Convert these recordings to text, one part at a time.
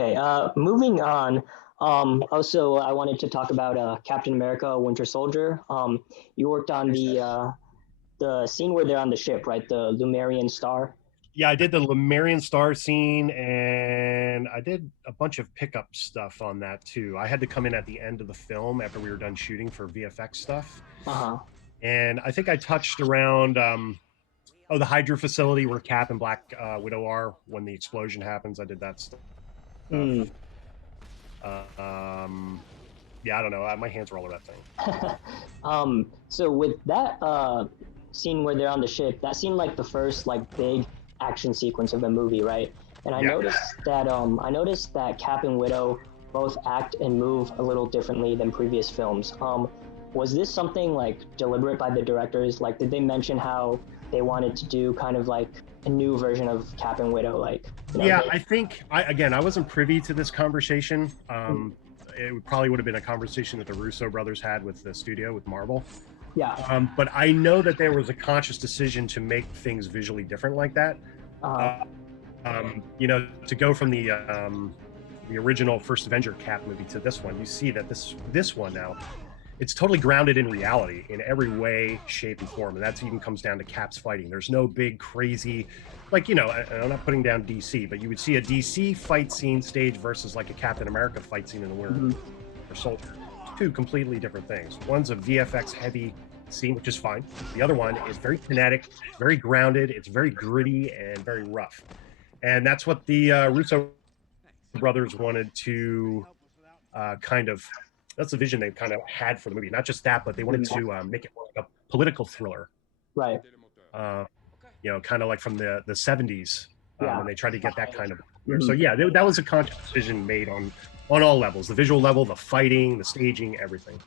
Okay, moving on. Also, I wanted to talk about Captain America: Winter Soldier. You worked on the scene where they're on the ship, right? The Lumerian Star. Yeah, I did the Lemurian Star scene, and I did a bunch of pickup stuff on that too. I had to come in at the end of the film after we were done shooting for VFX stuff, Uh-huh. and I think I touched around the Hydra facility where Cap and Black Widow are when the explosion happens. I did that stuff. Mm. Yeah, I don't know. My hands were all over that thing. So with that scene where they're on the ship, that seemed like the first like big action sequence of the movie, right? And I Yeah. noticed that Cap and Widow both act and move a little differently than previous films. Was this something like deliberate by the directors? Like, did they mention how they wanted to do kind of like a new version of Cap and Widow? Like, yeah, I think I wasn't privy to this conversation. It probably would have been a conversation that the Russo brothers had with the studio, with Marvel. Yeah. But I know that there was a conscious decision to make things visually different like that. To go from the original first Avenger Cap movie to this one, you see that this one now, it's totally grounded in reality in every way, shape, and form. And that even comes down to Cap's fighting. There's no big crazy, like, I'm not putting down DC, but you would see a DC fight scene stage versus like a Captain America fight scene in the Winter Soldier. Two completely different things. One's a VFX heavy scene, which is fine. The other one is very kinetic, very grounded, it's very gritty and very rough. And that's what the Russo brothers wanted to that's the vision they kind of had for the movie. Not just that, but they wanted to make it more like a political thriller. Right. Kind of like from the 70s. And they tried to get that kind of. Mm-hmm. So yeah, that was a conscious decision made on all levels: the visual level, the fighting, the staging, everything.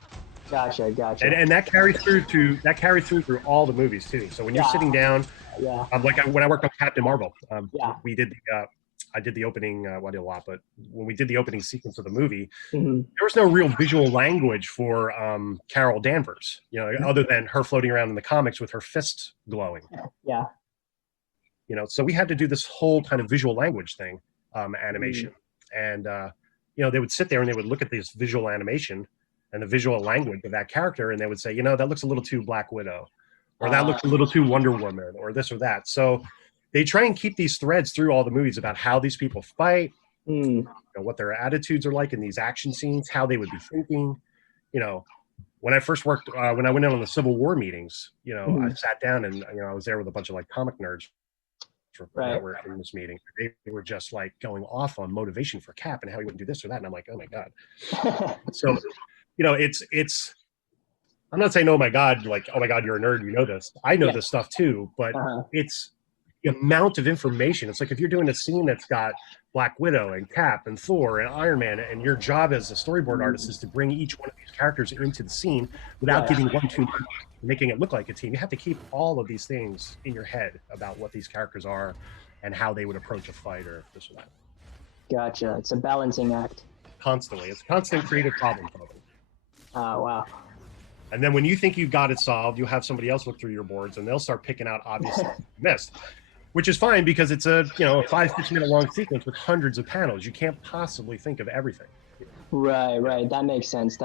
Gotcha. And that carries through all the movies too. So when you're sitting down, like when I worked on Captain Marvel, we did I did the opening. I did a lot, but when we did the opening sequence of the movie, there was no real visual language for Carol Danvers, other than her floating around in the comics with her fists glowing. Yeah. So we had to do this whole kind of visual language thing, animation, and they would sit there and they would look at this visual animation and the visual language of that character, and they would say, that looks a little too Black Widow, or that looks a little too Wonder Woman, or this or that. So they try and keep these threads through all the movies about how these people fight, what their attitudes are like in these action scenes, how they would be thinking. When I first worked, when I went in on the Civil War meetings, I sat down and I was there with a bunch of like comic nerds that were in this meeting. They were just like going off on motivation for Cap and how he wouldn't do this or that, and I'm like, oh my god. So it's I'm not saying oh my god, like oh my god, you're a nerd, you know this. I know this stuff too, but it's the amount of information. It's like if you're doing a scene that's got Black Widow and Cap and Thor and Iron Man, and your job as a storyboard artist is to bring each one of these characters into the scene without giving one too much, making it look like a team. You have to keep all of these things in your head about what these characters are and how they would approach a fight or this or that. Gotcha. It's a balancing act. Constantly. It's constant creative problem solving. Oh, wow. And then when you think you've got it solved, you'll have somebody else look through your boards and they'll start picking out obvious stuff you missed, which is fine because it's a 5-6 minute long sequence with hundreds of panels. You can't possibly think of everything. Right. That makes sense.